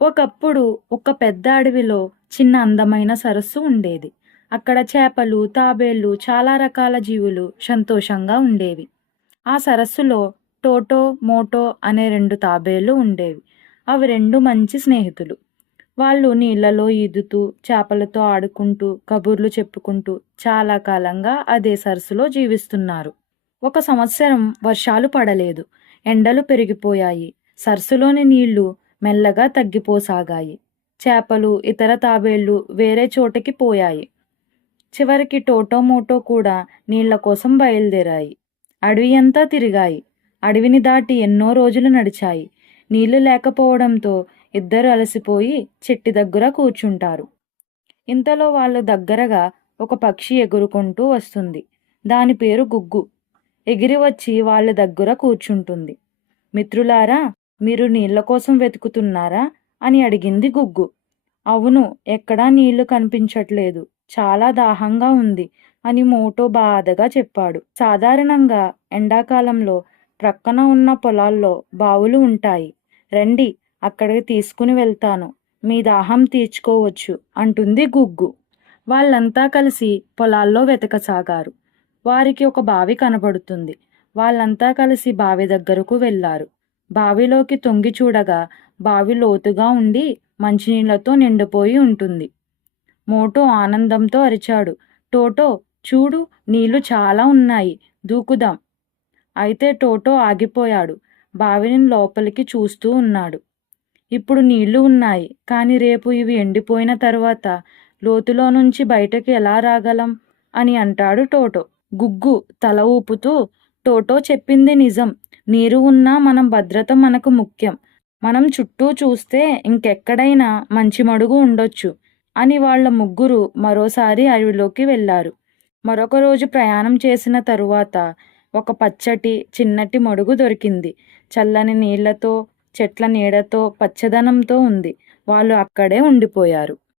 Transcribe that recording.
ఒకప్పుడు ఒక పెద్ద అడవిలో చిన్న అందమైన సరస్సు ఉండేది. అక్కడ చేపలు, తాబేళ్లు, చాలా రకాల జీవులు సంతోషంగా ఉండేవి. ఆ సరస్సులో టోటో, మోటో అనే 2 తాబేళ్లు ఉండేవి. అవి 2 మంచి స్నేహితులు. వాళ్ళు నీళ్లలో ఈదుతూ, చేపలతో ఆడుకుంటూ, కబుర్లు చెప్పుకుంటూ చాలా కాలంగా అదే సరస్సులో జీవిస్తున్నారు. ఒక సంవత్సరం వర్షాలు పడలేదు. ఎండలు పెరిగిపోయాయి. సరస్సులోని నీళ్లు మెల్లగా తగ్గిపోసాగాయి. చేపలు, ఇతర తాబేళ్లు వేరే చోటకి పోయాయి. చివరికి టోటో, మోటో కూడా నీళ్ల కోసం బయలుదేరాయి. అడవి అంతా తిరిగాయి. అడవిని దాటి ఎన్నో రోజులు నడిచాయి. నీళ్లు లేకపోవడంతో ఇద్దరు అలసిపోయి చెట్టు దగ్గర కూర్చుంటారు. ఇంతలో వాళ్ళ దగ్గరగా ఒక పక్షి ఎగురుకుంటూ వస్తుంది. దాని పేరు గుగ్గు. ఎగిరి వచ్చి వాళ్ళ దగ్గర కూర్చుంటుంది. మిత్రులారా, మీరు నీళ్ల కోసం వెతుకుతున్నారా అని అడిగింది గుగ్గు. అవును, ఎక్కడా నీళ్లు కనిపించట్లేదు, చాలా దాహంగా ఉంది అని మోటో బాధగా చెప్పాడు. సాధారణంగా ఎండాకాలంలో ప్రక్కన ఉన్న పొలాల్లో బావులు ఉంటాయి. రండి, అక్కడికి తీసుకుని వెళ్తాను, మీ దాహం తీర్చుకోవచ్చు అంటుంది గుగ్గు. వాళ్ళంతా కలిసి పొలాల్లో వెతకసాగారు. వారికి ఒక బావి కనబడుతుంది. వాళ్ళంతా కలిసి బావి దగ్గరకు వెళ్లారు. బావిలోకి తొంగి చూడగా బావి లోతుగా ఉండి మంచినీళ్లతో నిండిపోయి ఉంటుంది. మోటో ఆనందంతో అరిచాడు, టోటో చూడు, నీళ్లు చాలా ఉన్నాయి, దూకుదాం. అయితే టోటో ఆగిపోయాడు. బావిని లోపలికి చూస్తూ ఉన్నాడు. ఇప్పుడు నీళ్లు ఉన్నాయి, కానీ రేపు ఇవి ఎండిపోయిన తర్వాత లోతులో నుంచి బయటకు ఎలా రాగలం అని అంటాడు టోటో. గుగ్గు తల ఊపుతూ, టోటో చెప్పింది నిజం, నీరు ఉన్నా మనం భద్రత మనకు ముఖ్యం, మనం చుట్టూ చూస్తే ఇంకెక్కడైనా మంచి మడుగు ఉండొచ్చు అని వాళ్ళ ముగ్గురు మరోసారి అడవిలోకి వెళ్ళారు. మరొక రోజు ప్రయాణం చేసిన తరువాత ఒక పచ్చటి చిన్నటి మడుగు దొరికింది. చల్లని నీళ్లతో, చెట్ల నీడతో, పచ్చదనంతో ఉంది. వాళ్ళు అక్కడే ఉండిపోయారు.